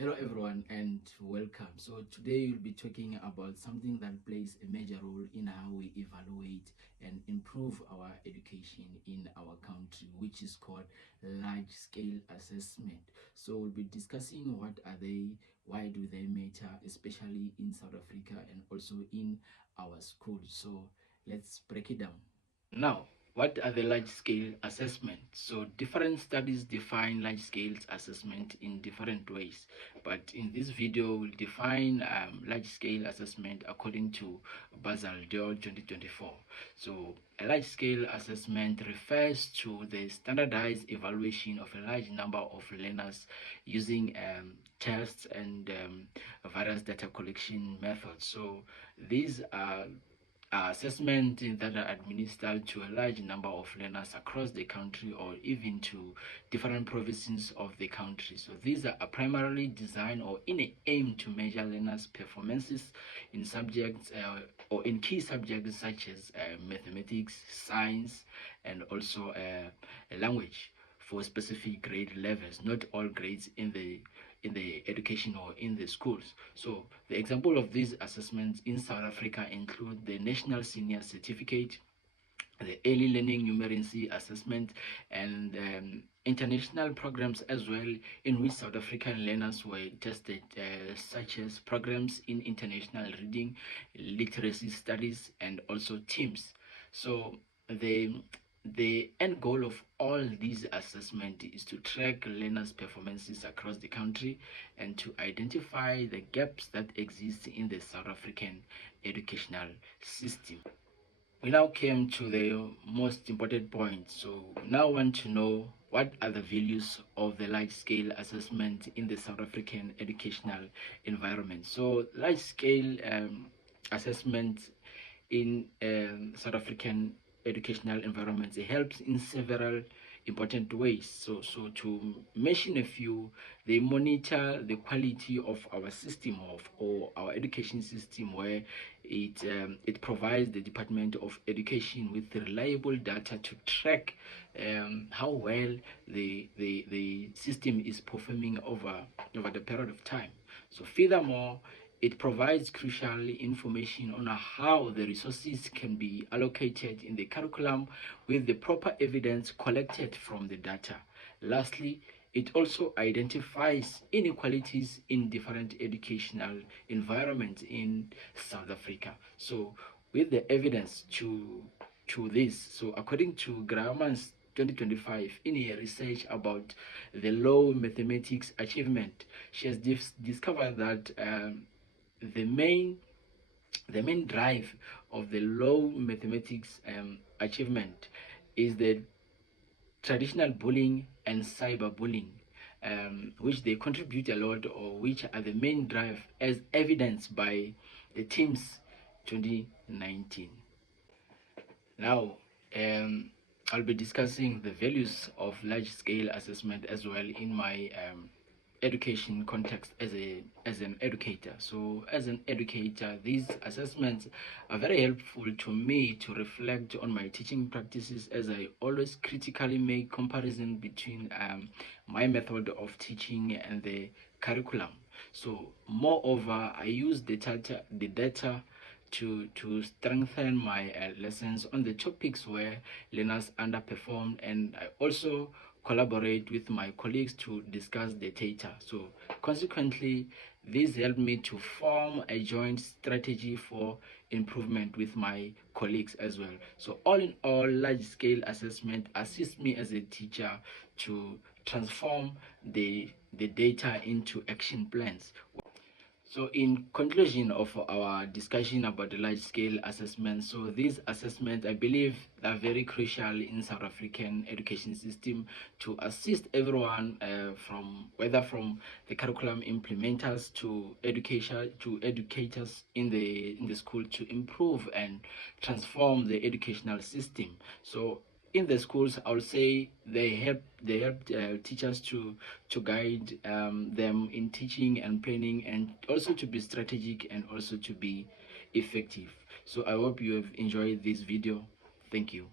Hello everyone and welcome. So today we'll be talking about something that plays a major role in how we evaluate and improve our education in our country, which is called large-scale assessment. So we'll be discussing what are they, why do they matter, especially in South Africa and also in our schools. So let's break it down. Now, what are the large-scale assessments? So different studies define large-scale assessment in different ways, but in this video we'll define large-scale assessment according to Basel-Diol 2024. So a large-scale assessment refers to the standardized evaluation of a large number of learners using tests and various data collection methods. So these are assessment that are administered to a large number of learners across the country or even to different provinces of the country. So these are primarily designed or in an aim to measure learners' performances in subjects or in key subjects such as mathematics, science, and also language for specific grade levels, not all grades in the education or in the schools. So the example of these assessments in South Africa include the National Senior Certificate, the Early Learning Numeracy Assessment, and international programs as well, in which South African learners were tested, such as programs in international reading, literacy studies, and also teams. So the end goal of all these assessments is to track learners' performances across the country and to identify the gaps that exist in the South African educational system. We now came to the most important point. So we now want to know what are the values of the large-scale assessment in the South African educational environment. So large-scale assessment in South African educational environments, it helps in several important ways. So to mention a few, they monitor the quality of our system or our education system, where it provides the Department of Education with reliable data to track how well the system is performing over the period of time. So furthermore, it provides crucial information on how the resources can be allocated in the curriculum with the proper evidence collected from the data. Lastly, it also identifies inequalities in different educational environments in South Africa. So with the evidence to this, so according to Graham's 2025, in a research about the low mathematics achievement, she has discovered that the main drive of the low mathematics achievement is the traditional bullying and cyberbullying, which they contribute a lot, or which are the main drive as evidenced by the TIMSS 2019. Now, I'll be discussing the values of large-scale assessment as well in my education context as an educator. So as an educator, these assessments are very helpful to me to reflect on my teaching practices, as I always critically make comparison between my method of teaching and the curriculum. So moreover, I use the data to strengthen my lessons on the topics where learners underperformed, and I also collaborate with my colleagues to discuss the data. So consequently, this helped me to form a joint strategy for improvement with my colleagues as well. So all in all, large-scale assessment assists me as a teacher to transform the data into action plans. So in conclusion of our discussion about the large-scale assessment, so these assessments, I believe, are very crucial in South African education system to assist everyone, from the curriculum implementers to educators in the school, to improve and transform the educational system. So in the schools, I would say they help teachers to guide them in teaching and planning, and also to be strategic and also to be effective. So I hope you have enjoyed this video. Thank you.